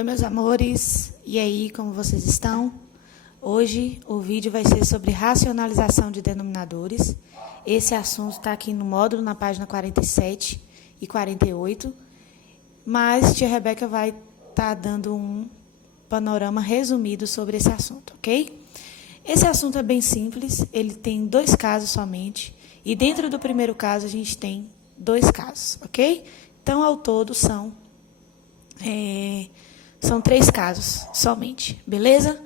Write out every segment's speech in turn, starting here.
Oi, meus amores, e aí, como vocês estão? Hoje o vídeo vai ser sobre racionalização de denominadores. Esse assunto está aqui no módulo, na página 47 e 48, mas tia Rebeca vai estar dando um panorama resumido sobre esse assunto, ok? Esse assunto é bem simples, ele tem 2 casos somente, e dentro do primeiro caso a gente tem 2 casos, ok? Então, ao todo, são 3 casos somente, beleza?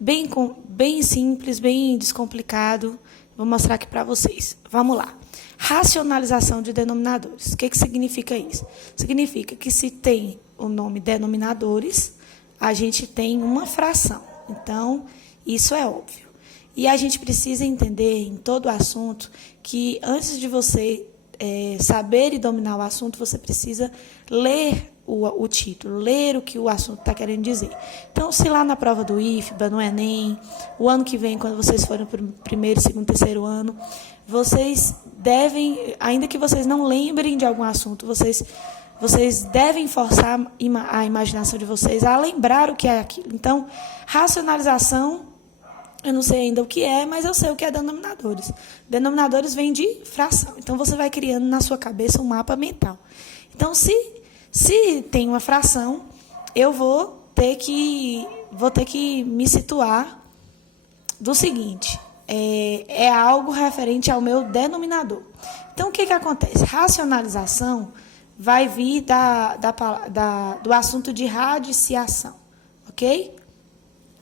Bem simples, bem descomplicado. Vou mostrar aqui para vocês. Vamos lá. Racionalização de denominadores. O que significa isso? Significa que se tem o nome denominadores, a gente tem uma fração. Então, isso é óbvio. E a gente precisa entender em todo o assunto que antes de você saber e dominar o assunto, você precisa ler o título, ler o que o assunto está querendo dizer. Então, se lá na prova do IFBA, no Enem, o ano que vem, quando vocês forem para o primeiro, segundo, terceiro ano, vocês devem, ainda que vocês não lembrem de algum assunto, vocês devem forçar a imaginação de vocês a lembrar o que é aquilo. Então, racionalização, eu não sei ainda o que é, mas eu sei o que é denominadores. Denominadores vêm de fração. Então, você vai criando na sua cabeça um mapa mental. Então, se tem uma fração, eu vou ter que me situar do seguinte, é algo referente ao meu denominador. Então, o que acontece? Racionalização vai vir do assunto de radiciação, ok?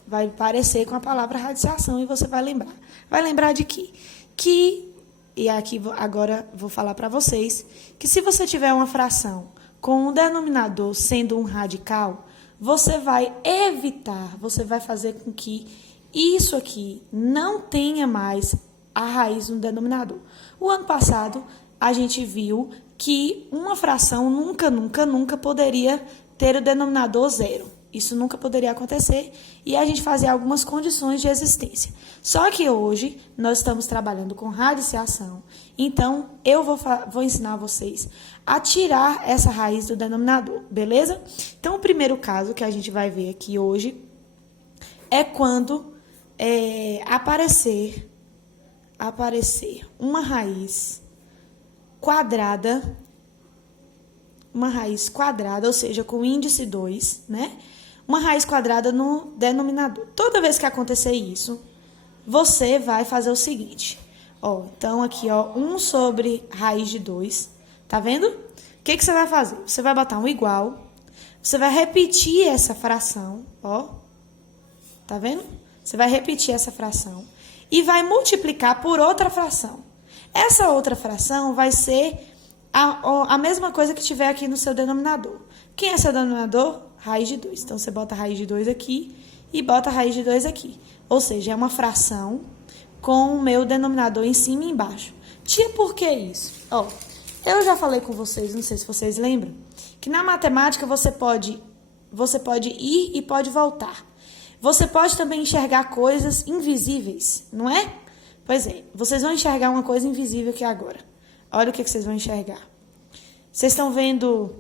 Vai parecer com a palavra radiciação e você vai lembrar. Vai lembrar de quê? E aqui agora vou falar para vocês, que se você tiver uma fração com um denominador sendo um radical, você vai evitar, você vai fazer com que isso aqui não tenha mais a raiz no denominador. O ano passado, a gente viu que uma fração nunca poderia ter o denominador zero. Isso nunca poderia acontecer e a gente fazia algumas condições de existência. Só que hoje nós estamos trabalhando com radiciação, então eu vou ensinar vocês a tirar essa raiz do denominador, beleza? Então, o primeiro caso que a gente vai ver aqui hoje é quando aparecer uma raiz quadrada, ou seja, com índice 2, né? Uma raiz quadrada no denominador. Toda vez que acontecer isso, você vai fazer o seguinte. Então, aqui, 1 sobre raiz de 2. Tá vendo? O que você vai fazer? Você vai botar um igual. Você vai repetir essa fração. Tá vendo? Você vai repetir essa fração. E vai multiplicar por outra fração. Essa outra fração vai ser a mesma coisa que tiver aqui no seu denominador. Quem é seu denominador? Raiz de 2. Então, você bota a raiz de 2 aqui e bota a raiz de 2 aqui. Ou seja, é uma fração com o meu denominador em cima e embaixo. Tia, por que isso? Eu já falei com vocês, não sei se vocês lembram, que na matemática você pode ir e pode voltar. Você pode também enxergar coisas invisíveis, não é? Pois é, vocês vão enxergar uma coisa invisível aqui agora. Olha o que vocês vão enxergar. Vocês estão vendo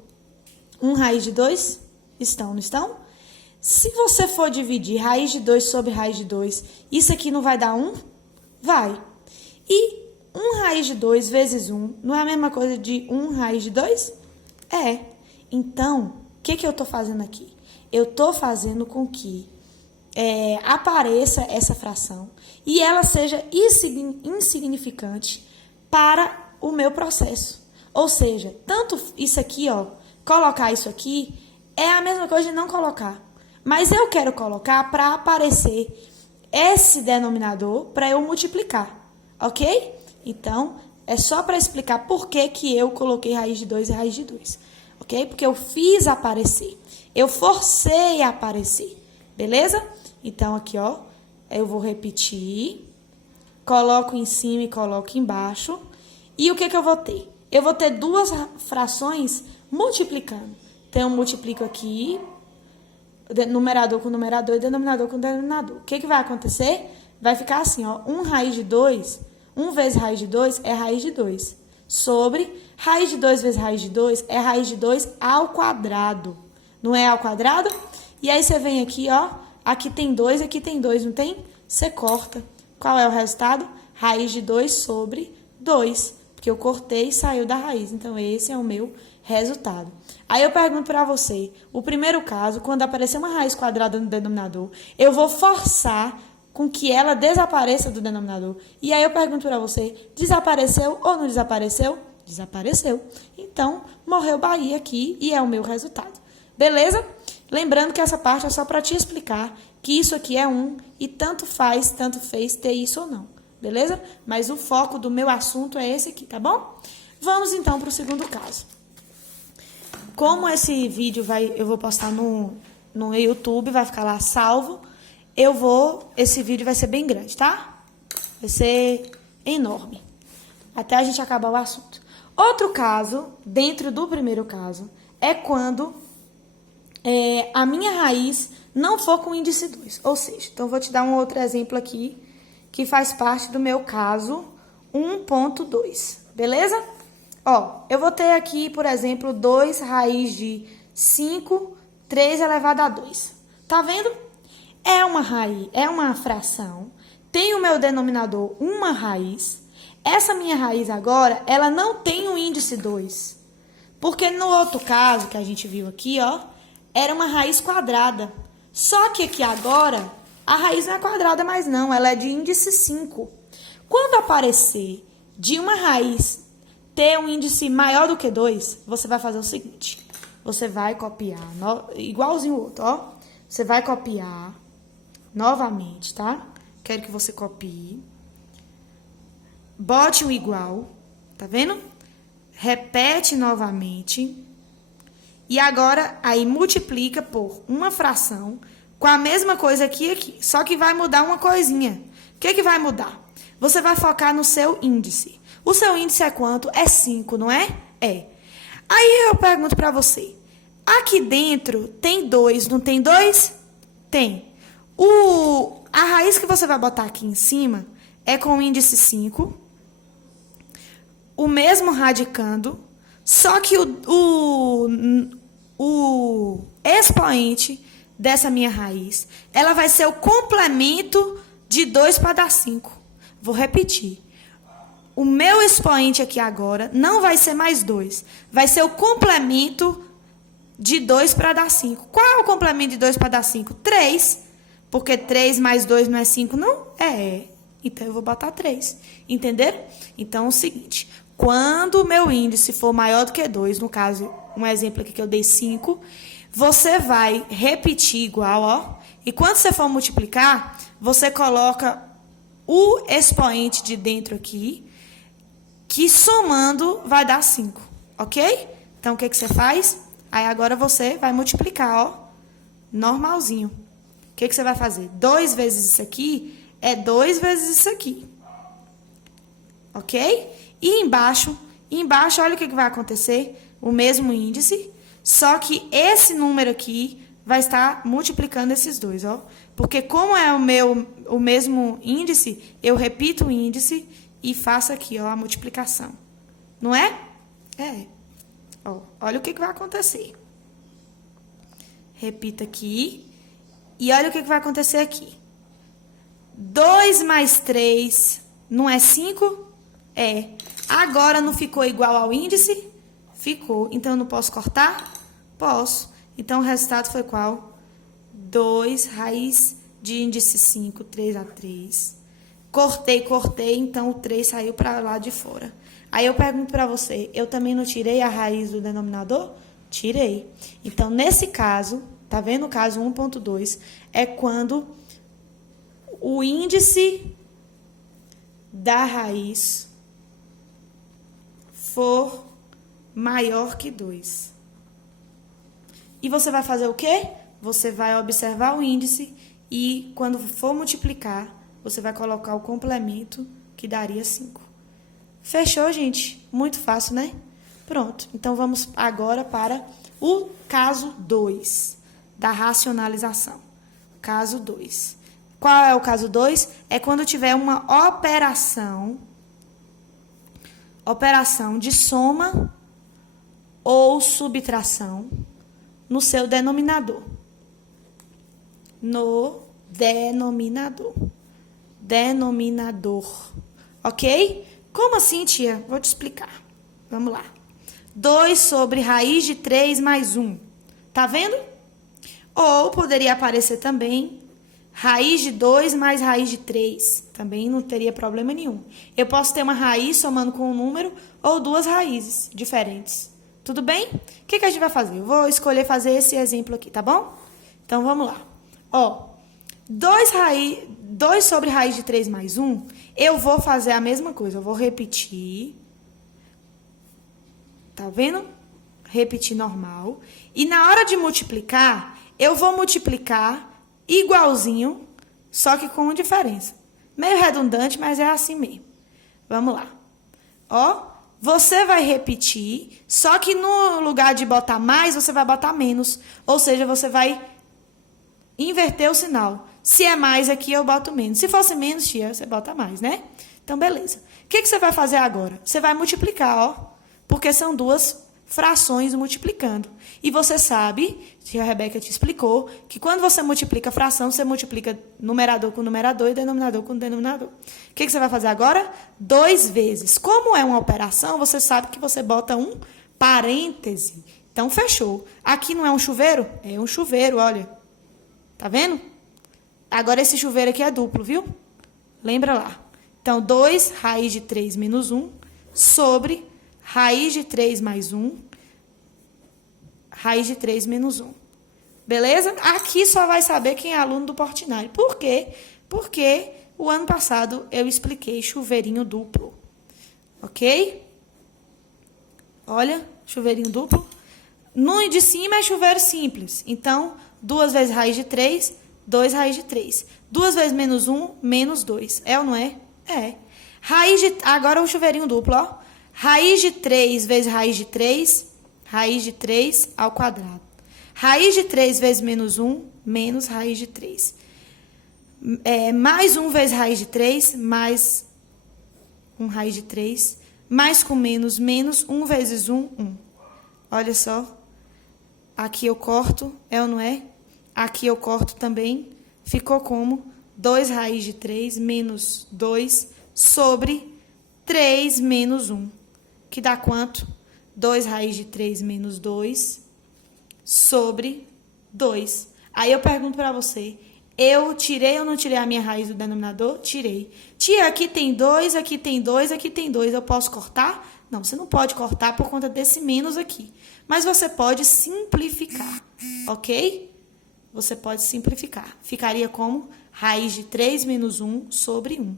1 raiz de 2? Estão, não estão? Se você for dividir raiz de 2 sobre raiz de 2, isso aqui não vai dar 1? Vai. E 1 raiz de 2 vezes 1 não é a mesma coisa de 1 raiz de 2? É. Então, o que eu estou fazendo aqui? Eu estou fazendo com que apareça essa fração e ela seja insignificante para o meu processo. Ou seja, tanto isso aqui, colocar isso aqui, é a mesma coisa de não colocar. Mas eu quero colocar para aparecer esse denominador para eu multiplicar, ok? Então, é só para explicar por que eu coloquei raiz de 2 e raiz de 2, ok? Porque eu fiz aparecer, eu forcei a aparecer, beleza? Então, aqui, eu vou repetir, coloco em cima e coloco embaixo. E o que eu vou ter? Eu vou ter 2 frações multiplicando. Então, eu multiplico aqui, numerador com numerador e denominador com denominador. O que vai acontecer? Vai ficar assim, 1 raiz de 2, 1 vezes raiz de 2 é raiz de 2. Sobre raiz de 2 vezes raiz de 2 é raiz de 2 ao quadrado. Não é ao quadrado? E aí você vem aqui, ó, aqui tem 2, aqui tem 2, não tem? Você corta. Qual é o resultado? Raiz de 2 sobre 2, porque eu cortei e saiu da raiz. Então, esse é o meu resultado. Aí eu pergunto para você, o primeiro caso, quando aparecer uma raiz quadrada no denominador, eu vou forçar com que ela desapareça do denominador. E aí eu pergunto para você, desapareceu ou não desapareceu? Desapareceu. Então, morreu Bahia aqui e é o meu resultado. Beleza? Lembrando que essa parte é só para te explicar que isso aqui é 1 e tanto faz, tanto fez ter isso ou não. Beleza? Mas o foco do meu assunto é esse aqui, tá bom? Vamos então para o segundo caso. Como esse vídeo eu vou postar no YouTube, vai ficar lá salvo, esse vídeo vai ser bem grande, tá? Vai ser enorme, até a gente acabar o assunto. Outro caso, dentro do primeiro caso, é quando a minha raiz não for com índice 2. Ou seja, então vou te dar um outro exemplo aqui, que faz parte do meu caso 1.2, beleza? Ó, eu vou ter aqui, por exemplo, 2 raiz de 5, 3 elevado a 2. Tá vendo? É uma raiz, é uma fração. Tem o meu denominador uma raiz. Essa minha raiz agora, ela não tem o índice 2. Porque no outro caso que a gente viu aqui, ó, era uma raiz quadrada. Só que aqui agora, a raiz não é quadrada mais não, ela é de índice 5. Quando aparecer de uma raiz ter um índice maior do que 2, você vai fazer o seguinte. Você vai copiar, igualzinho o outro, ó. Você vai copiar novamente, tá? Quero que você copie. Bote um igual, tá vendo? Repete novamente. E agora, aí multiplica por uma fração com a mesma coisa aqui e aqui. Só que vai mudar uma coisinha. O que vai mudar? Você vai focar no seu índice. O seu índice é quanto? É 5, não é? É. Aí eu pergunto para você. Aqui dentro tem 2, não tem 2? Tem. A raiz que você vai botar aqui em cima é com o índice 5. O mesmo radicando. Só que o expoente dessa minha raiz, ela vai ser o complemento de 2 para dar 5. Vou repetir. O meu expoente aqui agora não vai ser mais 2. Vai ser o complemento de 2 para dar 5. Qual é o complemento de 2 para dar 5? 3. Porque 3 mais 2 não é 5, não? É. Então, eu vou botar 3. Entenderam? Então, é o seguinte. Quando o meu índice for maior do que 2, no caso, um exemplo aqui que eu dei 5, você vai repetir igual, ó. E quando você for multiplicar, você coloca o expoente de dentro aqui, que somando vai dar 5, ok? Então, o que você faz? Aí, agora você vai multiplicar, ó, normalzinho. O que você vai fazer? 2 vezes isso aqui é 2 vezes isso aqui, ok? E embaixo, olha o que vai acontecer. O mesmo índice, só que esse número aqui vai estar multiplicando esses dois, ó. Porque como é o mesmo índice, eu repito o índice e faço aqui, ó, a multiplicação. Não é? É. Ó, olha o que vai acontecer. Repita aqui. E olha o que vai acontecer aqui. 2 mais 3 não é 5? É. Agora não ficou igual ao índice? Ficou. Então, eu não posso cortar? Posso. Então, o resultado foi qual? 2 raiz de índice 5, 3 a 3. Cortei, então o 3 saiu para lá de fora. Aí eu pergunto para você, eu também não tirei a raiz do denominador? Tirei. Então, nesse caso, tá vendo o caso 1.2? É quando o índice da raiz for maior que 2. E você vai fazer o quê? Você vai observar o índice e, quando for multiplicar, você vai colocar o complemento, que daria 5. Fechou, gente? Muito fácil, né? Pronto. Então, vamos agora para o caso 2 da racionalização. Caso 2. Qual é o caso 2? É quando tiver uma operação de soma ou subtração no seu denominador. no denominador. Denominador. Ok? Como assim, tia? Vou te explicar. Vamos lá. 2 sobre raiz de 3 mais 1. Tá vendo? Ou poderia aparecer também raiz de 2 mais raiz de 3. Também não teria problema nenhum. Eu posso ter uma raiz somando com um número ou duas raízes diferentes. Tudo bem? O que a gente vai fazer? Eu vou escolher fazer esse exemplo aqui, tá bom? Então, vamos lá. Ó, 2 sobre raiz de 3 mais 1, eu vou fazer a mesma coisa. Eu vou repetir. Tá vendo? Repetir normal. E na hora de multiplicar, eu vou multiplicar igualzinho, só que com uma diferença. Meio redundante, mas é assim mesmo. Vamos lá. Ó, você vai repetir, só que no lugar de botar mais, você vai botar menos. Ou seja, você vai inverter o sinal. Se é mais aqui, eu boto menos. Se fosse menos, tia, você bota mais, né? Então, beleza. O que você vai fazer agora? Você vai multiplicar, ó. Porque são duas frações multiplicando. E você sabe, que a Rebeca te explicou, que quando você multiplica fração, você multiplica numerador com numerador e denominador com denominador. O que você vai fazer agora? 2 vezes. Como é uma operação, você sabe que você bota um parêntese. Então, fechou. Aqui não é um chuveiro? É um chuveiro, olha. Tá vendo? Agora, esse chuveiro aqui é duplo, viu? Lembra lá. Então, 2 raiz de 3 menos 1 sobre raiz de 3 mais 1, raiz de 3 menos 1. Beleza? Aqui só vai saber quem é aluno do Portinari. Por quê? Porque o ano passado eu expliquei chuveirinho duplo. Ok? Olha, chuveirinho duplo. No de cima é chuveiro simples. Então, 2 vezes raiz de 3, 2 raiz de 3. 2 vezes menos 1, menos 2. É ou não é? É. Agora o chuveirinho duplo, ó. Raiz de 3 vezes raiz de 3 ao quadrado. Raiz de 3 vezes menos 1, menos raiz de 3. Mais 1 vezes raiz de 3, mais 1 raiz de 3, mais com menos, menos 1 vezes 1, 1. Olha só. Aqui eu corto, é ou não é? Aqui eu corto também. Ficou como 2 raiz de 3 menos 2 sobre 3 menos 1. Que dá quanto? 2 raiz de 3 menos 2 sobre 2. Aí eu pergunto para você, eu tirei ou não tirei a minha raiz do denominador? Tirei. Tia, aqui tem 2, aqui tem 2, aqui tem 2. Eu posso cortar? Não, você não pode cortar por conta desse menos aqui. Mas você pode simplificar, ok? Você pode simplificar. Ficaria como raiz de 3 menos 1 sobre 1.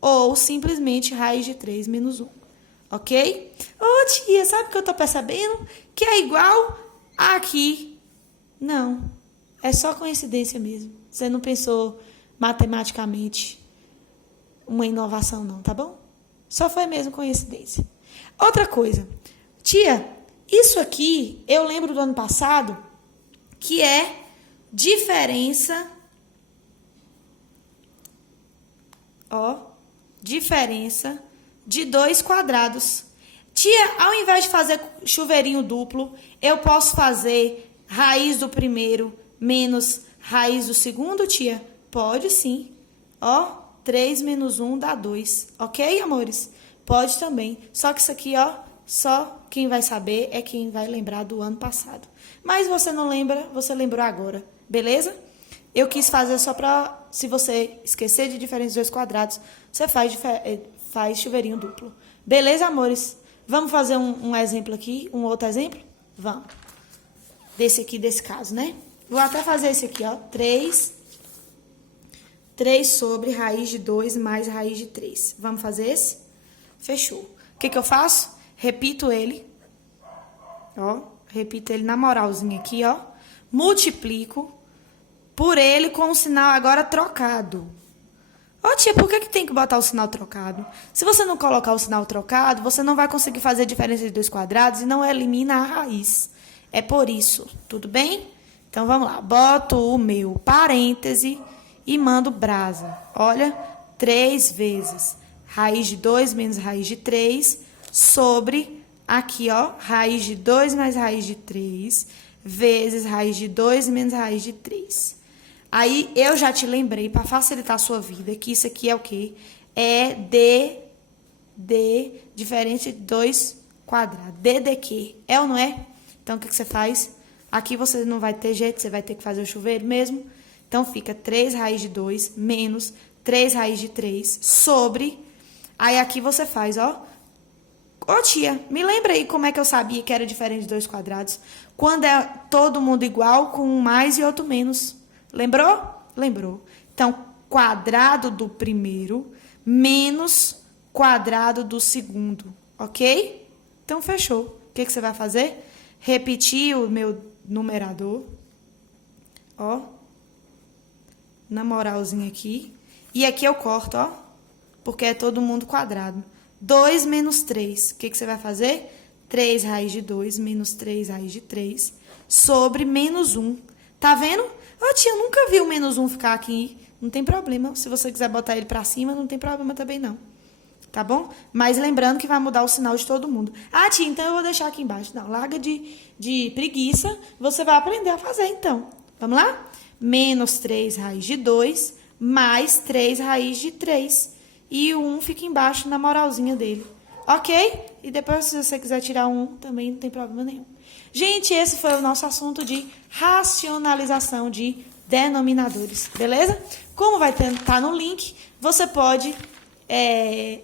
Ou simplesmente raiz de 3 menos 1. Ok? Ô, tia, sabe o que eu tô percebendo? Que é igual aqui. Não. É só coincidência mesmo. Você não pensou matematicamente uma inovação, não, tá bom? Só foi mesmo coincidência. Outra coisa. Tia, isso aqui eu lembro do ano passado que é diferença. Ó, diferença de 2 quadrados. Tia, ao invés de fazer chuveirinho duplo, eu posso fazer raiz do primeiro menos raiz do segundo, tia? Pode sim. Ó, 3 menos 1 dá 2. Ok, amores? Pode também. Só que isso aqui, ó, só quem vai saber é quem vai lembrar do ano passado. Mas você não lembra, você lembrou agora. Beleza? Eu quis fazer só para, se você esquecer de diferença de 2 quadrados, você faz chuveirinho duplo. Beleza, amores? Vamos fazer um exemplo aqui, um outro exemplo? Vamos. Desse caso, né? Vou até fazer esse aqui, ó. 3 sobre raiz de 2 mais raiz de 3. Vamos fazer esse? Fechou. O que eu faço? Repito ele. Ó, repito ele na moralzinha aqui, ó. Multiplico por ele com o sinal agora trocado. Ô, tia, por que tem que botar o sinal trocado? Se você não colocar o sinal trocado, você não vai conseguir fazer a diferença de 2 quadrados e não elimina a raiz. É por isso, tudo bem? Então, vamos lá. Boto o meu parêntese e mando brasa. Olha, 3 vezes raiz de 2 menos raiz de 3 sobre, aqui, ó, raiz de 2 mais raiz de 3 vezes raiz de 2 menos raiz de 3. Aí eu já te lembrei, para facilitar a sua vida, que isso aqui é o quê? É D diferente de 2 quadrado. D de quê? É ou não é? Então, o que você faz? Aqui você não vai ter jeito, você vai ter que fazer o chuveiro mesmo. Então, fica 3 raiz de 2 menos 3 raiz de 3 sobre... Aí, aqui você faz, ó. Ô, tia, me lembra aí como é que eu sabia que era diferente de 2 quadrados? Quando é todo mundo igual, com um mais e outro menos. Lembrou? Lembrou. Então, quadrado do primeiro menos quadrado do segundo, ok? Então, fechou. O que você vai fazer? Repetir o meu numerador. Ó. Na moralzinha aqui. E aqui eu corto, ó. Porque é todo mundo quadrado. 2 menos 3. O que você vai fazer? 3 raiz de 2 menos 3 raiz de 3 sobre menos 1. Tá vendo? Ô, tia, eu nunca vi o menos 1 ficar aqui. Não tem problema. Se você quiser botar ele pra cima, não tem problema também, não. Tá bom? Mas lembrando que vai mudar o sinal de todo mundo. Ah, tia, então eu vou deixar aqui embaixo. Não, larga de preguiça. Você vai aprender a fazer, então. Vamos lá? Menos 3 raiz de 2 mais 3 raiz de 3. E o 1 fica embaixo na moralzinha dele. Ok? E depois, se você quiser tirar um, também não tem problema nenhum. Gente, esse foi o nosso assunto de racionalização de denominadores. Beleza? Como vai estar no link, você pode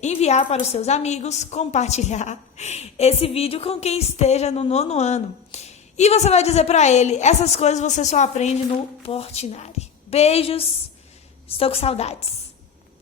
enviar para os seus amigos, compartilhar esse vídeo com quem esteja no 9º ano. E você vai dizer para ele, essas coisas você só aprende no Portinari. Beijos, estou com saudades.